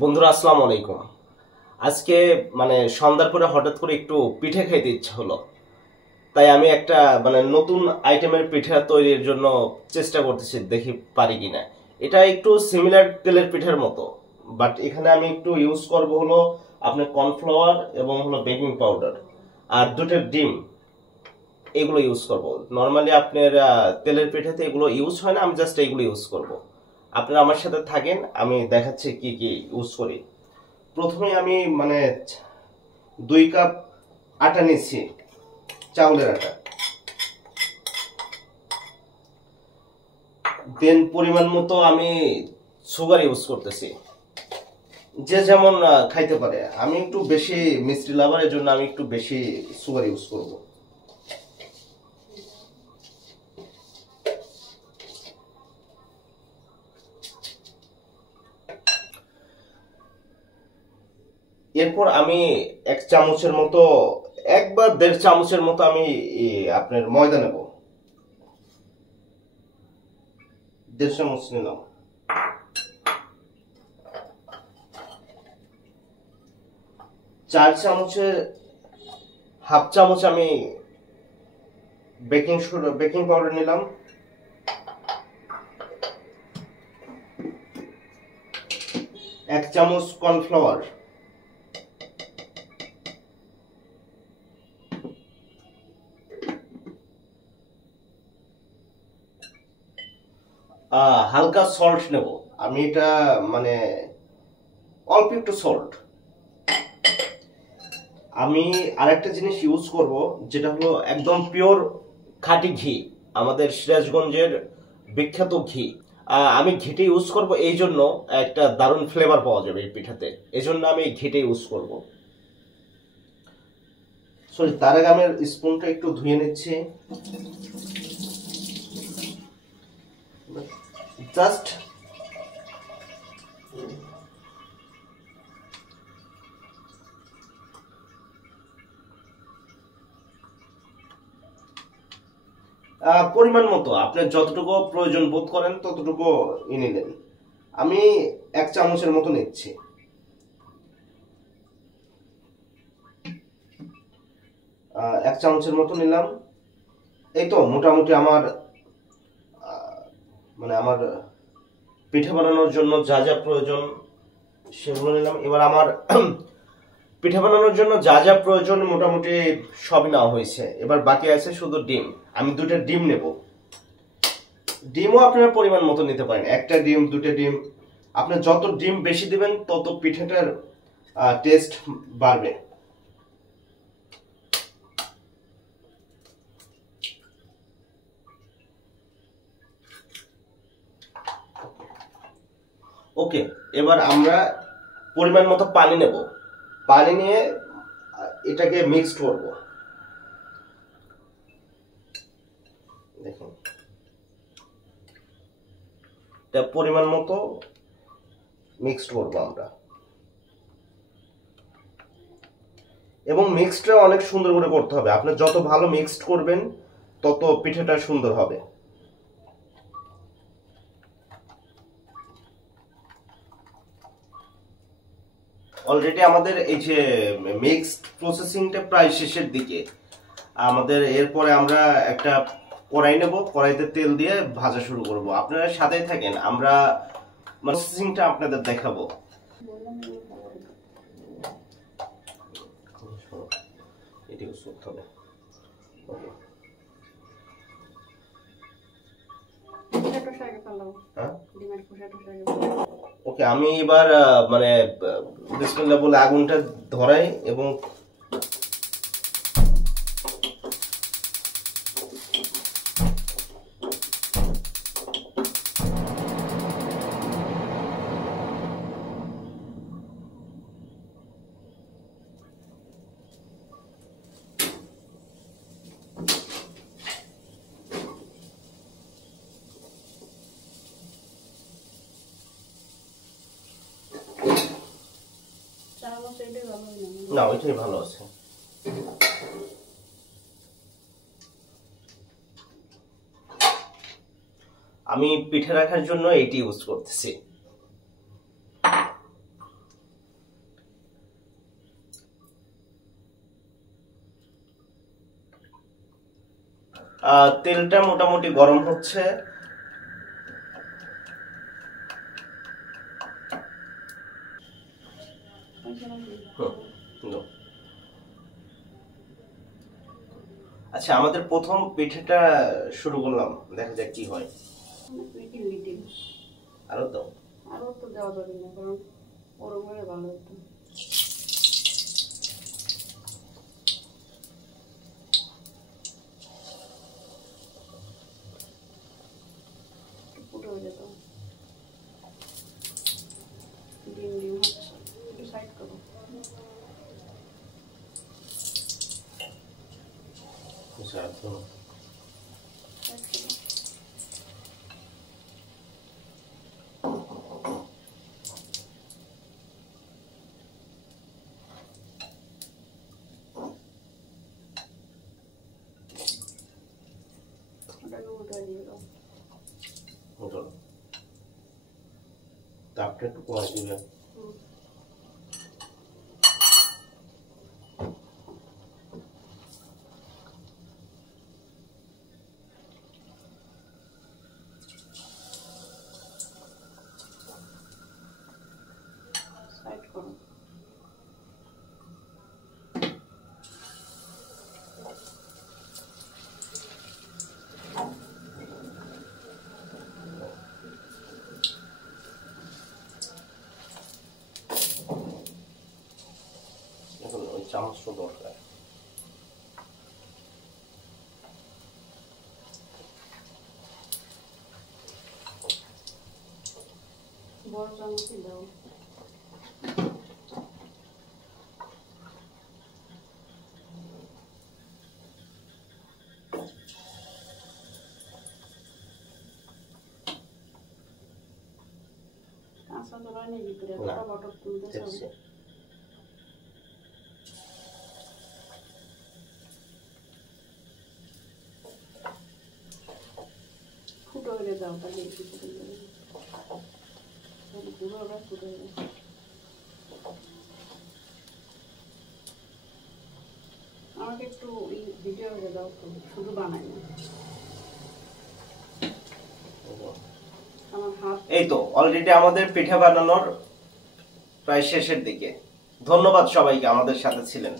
বন্ধুরা আসসালামু আলাইকুম। আজকে সন্ধ্যার পরে হঠাৎ করে একটু পিঠে খাইতে ইচ্ছা হলো, তাই আমি একটা নতুন আইটেমের পিঠা তৈরির জন্য চেষ্টা করতেছি, দেখি পারি কিনা। এটা একটু সিমিলার তেলের পিঠার মতো, বাট এখানে আমি একটু ইউজ করব হলো আপনার কর্নফ্লাওয়ার এবং হলো বেকিং পাউডার আর দুটো ডিম, এগুলো ইউজ করব। নর্মালি আপনার তেলের পিঠাতে এগুলো ইউজ হয় না, আমি জাস্ট এগুলো ইউজ করব। আপনারা আমার সাথে থাকেন, আমি দেখাচ্ছি কি কি ইউজ করি। প্রথমে আমি 2 কাপ আটা নিচ্ছি, চাউলের আটা। দেন পরিমাণ মতো আমি সুগার ইউজ করতেছি, যে যেমন খাইতে পারে। আমি একটু বেশি মিষ্টি লাভার, এর জন্য আমি একটু বেশি সুগার ইউজ করব। এরপর আমি 1 চামচের মতো, 1 বা 1.5 চামচের মতো আমি আপনার ময়দা নেব। 1.5 চামচ নিলাম। 4 চামচের হাফ চামচ আমি বেকিং পাউডার নিলাম। 1 চামচ কর্নফ্লাওয়ার, 1 হালকা সল্ট নেব। আমি এটা অল্প একটু সল্ট। আমি আরেকটা জিনিস ইউজ করব, যেটা হলো একদম পিওর খাঁটি ঘি, আমাদের সিরাজগঞ্জের বিখ্যাত ঘি। আমি ঘিটা ইউজ করব, এই জন্য একটা দারুণ ফ্লেভার পাওয়া যাবে এই পিঠাতে, এই জন্য আমি ঘিটা ইউজ করব। সরি, তার আগে আমি স্পুনটা একটু ধুয়ে নিচ্ছি। জাস্ট পরিমাণ মতো আপনি যতটুকু প্রয়োজন বোধ করেন ততটুকু নিলেন। আমি 1 চামচের মতো নিচ্ছি। এক চামচের মতো নিলাম। এই তো মোটামুটি আমার আমার পিঠা বানানোর জন্য যা যা প্রয়োজন সেগুলো নিলাম। এবার আমার পিঠা বানানোর জন্য যা যা প্রয়োজন মোটামুটি সবই নেওয়া হয়েছে। এবার বাকি আছে শুধু ডিম। আমি 2টা ডিম নেব। ডিমও আপনারা পরিমাণ মতো নিতে পারেন, 1টা ডিম, 2টা ডিম। আপনি যত ডিম বেশি দিবেন তত পিঠাটার টেস্ট বাড়বে। ওকে, এবার আমরা পরিমাণ মতো পানি নেব। পানি নিয়ে এটাকে মিক্সড করব। দেখুন, এটা পরিমাণ মতো মিক্সড করব আমরা, এবং মিক্সডটা অনেক সুন্দর করে করতে হবে। আপনি যত ভালো মিক্সড করবেন তত পিঠাটা সুন্দর হবে। অলরেডি আমাদের এই যে মিক্সড প্রসেসিংটা প্রায় শেষের দিকে। আমাদের এরপরে আমরা একটা কড়াই নেব, কড়াইতে তেল দিয়ে ভাজা শুরু করব। আপনারা সাথেই থাকেন, আমরা প্রসেসিংটা আপনাদের দেখাবো। এটি করতে হবে। ওকে, আমি এবার বিসমিল্লাহ বলে আগুনটা ধরাই এবং না, ওইটাই ভালো আছে। আমি পিঠে রাখার জন্য এটি ইউজ করতেছি। তেলটা মোটামুটি গরম হচ্ছে। আচ্ছা, আমাদের প্রথম পিঠেটা শুরু করলাম, দেখা যাক কি হয়। আরো তো দেওয়া যাবে না, কারণ ওরম হলে ভালো হতো। ফুটে হয়ে যেত, ডিম ডিম হচ্ছে, একটু সাইড করো। তাপটা একটু কমাই দিবেন। সাইড করো। এখন ওই চামচটা দরকার। বড় চামচই দাও। কাঁচা তোলা নেই ভিতরে, বটল তুলতেছে। ফুটো হয়ে দাও, তাহলে একটু ফুটে যাবে, পুরোটা ফুটে যাবে। আমাকে একটু ভিডিও হয়ে দাও তো, শুধু বানাই না। এই তো অলরেডি আমাদের পিঠা বানানোর প্রায় শেষের দিকে। ধন্যবাদ সবাইকে আমাদের সাথে ছিলেন।